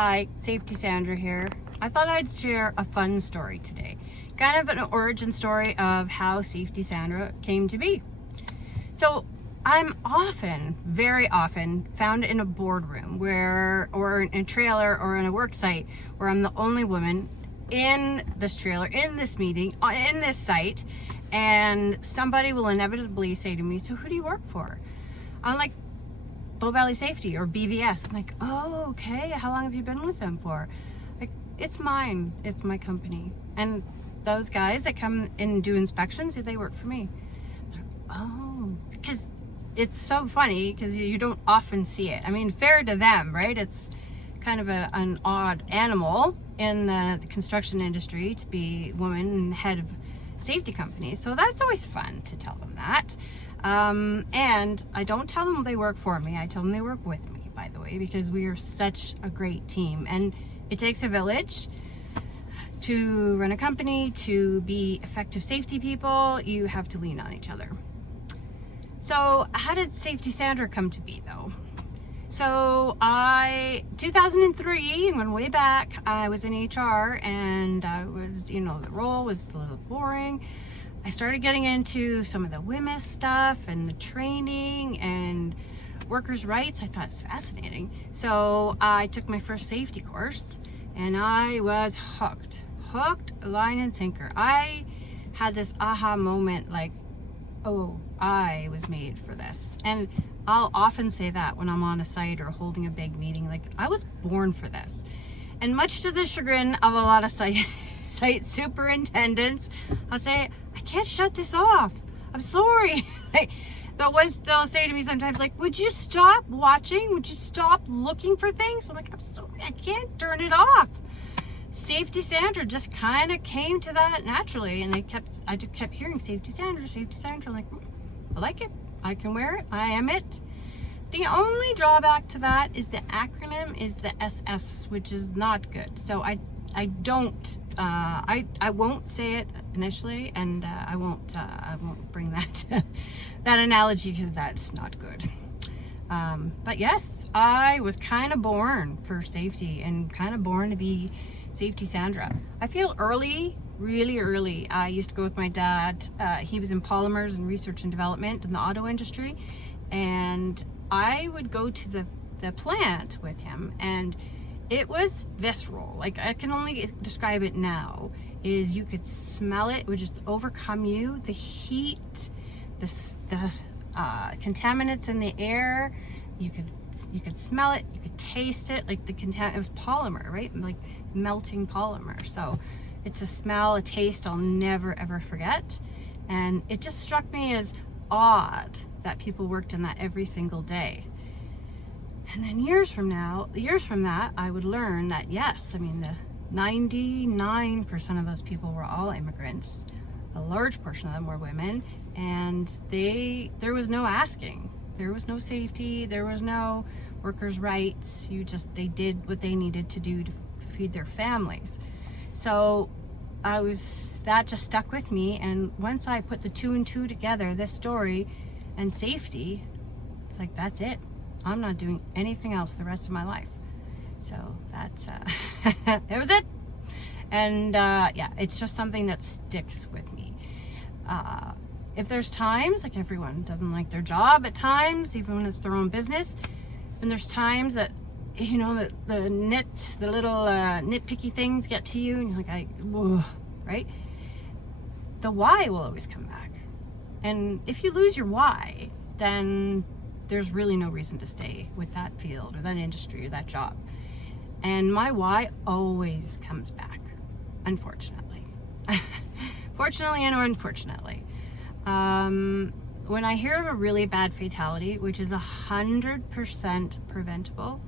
Hi, Safety Sandra here. I thought I'd share a fun story today. Kind of an origin story of how Safety Sandra came to be. So I'm often, very often, found in a boardroom or in a trailer or in a work site where I'm the only woman in this trailer, in this meeting, in this site, and somebody will inevitably say to me, so who do you work for? I'm like, Bow Valley Safety or BVS. I'm like, oh, okay. How long have you been with them for? Like, it's mine. It's my company. And those guys that come in and do inspections, they work for me. Like, oh, because it's so funny because you don't often see it. I mean, fair to them, right? It's kind of an odd animal in the construction industry to be woman and head of safety companies. So that's always fun to tell them that. And I don't tell them they work for me. I tell them they work with me, by the way, because we are such a great team. And it takes a village to run a company, to be effective safety people. You have to lean on each other. So how did Safety Sandra come to be, though? So 2003, went way back, I was in HR, and I was, the role was a little boring. I started getting into some of the WMIS stuff and the training and workers' rights. I thought it was fascinating. So I took my first safety course and I was hooked, line and sinker. I had this aha moment like, oh, I was made for this. And I'll often say that when I'm on a site or holding a big meeting, like I was born for this. And much to the chagrin of a lot of site superintendents, I'll say, I can't shut this off. I'm sorry. They'll say to me sometimes, like, would you stop watching? Would you stop looking for things? I'm like, I'm sorry, I can't turn it off. Safety Sandra just kind of came to that naturally, and I just kept hearing Safety Sandra, Safety Sandra. Like, I like it. I can wear it. I am it. The only drawback to that is the acronym is the SS, which is not good. So I won't say it initially, and I won't bring that that analogy because that's not good. But yes, I was kind of born for safety and kind of born to be Safety Sandra. I feel really early. I used to go with my dad. He was in polymers and research and development in the auto industry, and I would go to the plant with him, and it was visceral. Like, I can only describe it now, is you could smell it. It would just overcome you. The heat, the contaminants in the air, you could smell it, you could taste it. Like it was polymer, right? Like melting polymer. So it's a smell, a taste I'll never ever forget. And it just struck me as odd that people worked in that every single day. And then years from that, I would learn that yes, I mean, the 99% of those people were all immigrants. A large portion of them were women, and there was no asking. There was no safety. There was no workers' rights. They did what they needed to do to feed their families. So that just stuck with me. And once I put the two and two together, this story and safety, it's like, that's it. I'm not doing anything else the rest of my life. So that's it was it. And yeah, it's just something that sticks with me. If there's times, like everyone doesn't like their job at times, even when it's their own business, and there's times that the little nitpicky things get to you, and you're like, whoa, right? The why will always come back. And if you lose your why, then there's really no reason to stay with that field or that industry or that job. And my why always comes back, unfortunately. Fortunately and unfortunately. When I hear of a really bad fatality, which is 100% preventable,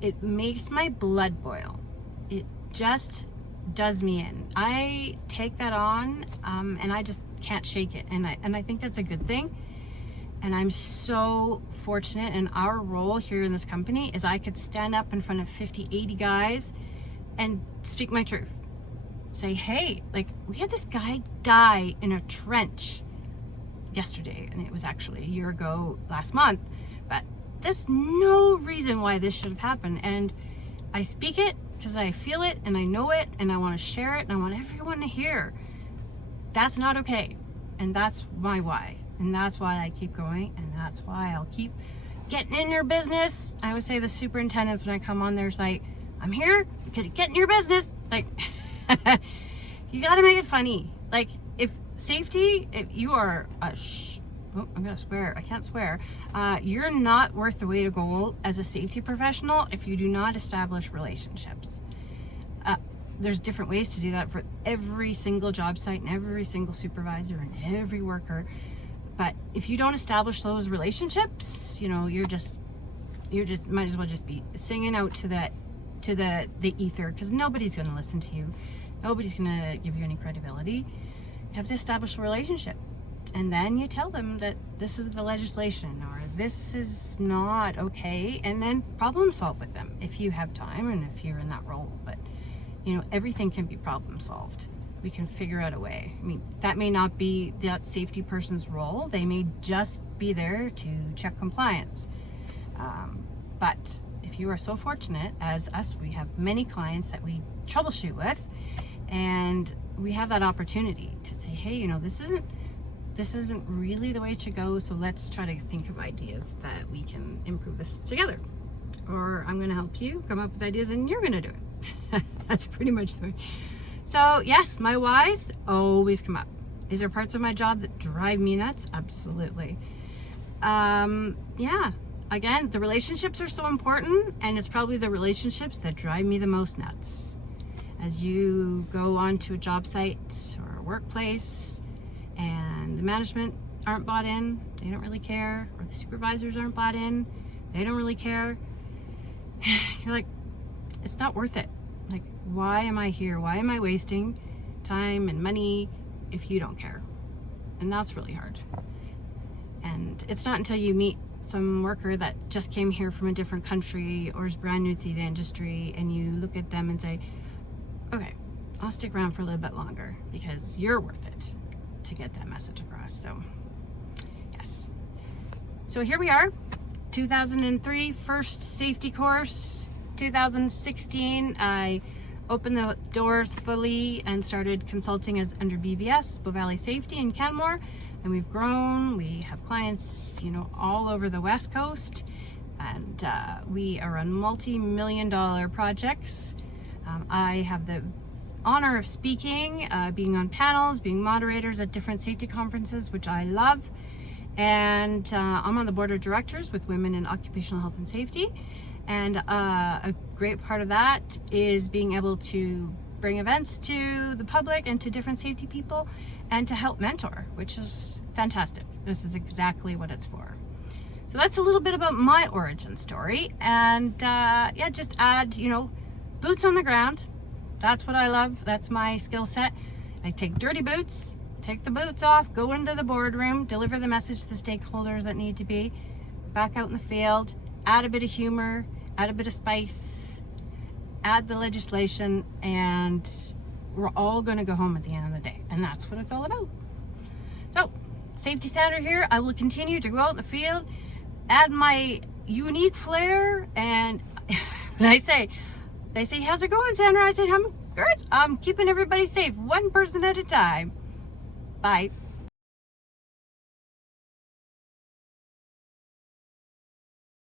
it makes my blood boil. It just does me in. I take that on, and I just can't shake it. And I think that's a good thing. And I'm so fortunate, and our role here in this company is I could stand up in front of 50, 80 guys and speak my truth. Say, hey, like, we had this guy die in a trench yesterday, and it was actually a year ago last month, but there's no reason why this should have happened. And I speak it because I feel it and I know it and I want to share it and I want everyone to hear. That's not okay. And that's my why. And that's why I keep going, and that's why I'll keep getting in your business. I always say the superintendents when I come on their site, I'm here, get in your business. Like, you got to make it funny. Like, if safety, if you are I'm gonna swear, I can't swear. You're not worth the weight of gold as a safety professional if you do not establish relationships. There's different ways to do that for every single job site and every single supervisor and every worker. But if you don't establish those relationships, you know, you're just might as well just be singing out to the ether, because nobody's going to listen to you. Nobody's going to give you any credibility. You have to establish a relationship. And then you tell them that this is the legislation or this is not okay, and then problem solve with them if you have time and if you're in that role. But, you know, everything can be problem solved. We can figure out a way. I mean, that may not be that safety person's role. They may just be there to check compliance. But if you are so fortunate as us, we have many clients that we troubleshoot with, and we have that opportunity to say, hey, you know, this isn't really the way it should go, so let's try to think of ideas that we can improve this together. Or I'm going to help you come up with ideas and you're going to do it. That's pretty much the way. So yes, my whys always come up. Is there parts of my job that drive me nuts? Absolutely. Yeah, again, the relationships are so important, and it's probably the relationships that drive me the most nuts. As you go onto a job site or a workplace and the management aren't bought in, they don't really care, or the supervisors aren't bought in, they don't really care, you're like, it's not worth it. Like, why am I here? Why am I wasting time and money if you don't care? And that's really hard. And it's not until you meet some worker that just came here from a different country or is brand new to the industry, and you look at them and say, okay, I'll stick around for a little bit longer because you're worth it to get that message across. So yes. So here we are, 2003, first safety course. 2016, I opened the doors fully and started consulting as under BVS, Bow Valley Safety in Canmore, and we've grown. We have clients, you know, all over the West Coast, and we are on multi-million-dollar projects. I have the honor of speaking, being on panels, being moderators at different safety conferences, which I love, and I'm on the board of directors with Women in Occupational Health and Safety. And a great part of that is being able to bring events to the public and to different safety people and to help mentor, which is fantastic. This is exactly what it's for. So that's a little bit about my origin story. And yeah, just add, you know, boots on the ground. That's what I love. That's my skill set. I take dirty boots, take the boots off, go into the boardroom, deliver the message to the stakeholders that need to be, back out in the field, add a bit of humor, add a bit of spice, add the legislation, and we're all going to go home at the end of the day. And that's what it's all about. So, Safety Sandra here. I will continue to go out in the field, add my unique flair, and when they say, how's it going, Sandra? I said, I'm good. I'm keeping everybody safe, one person at a time. Bye.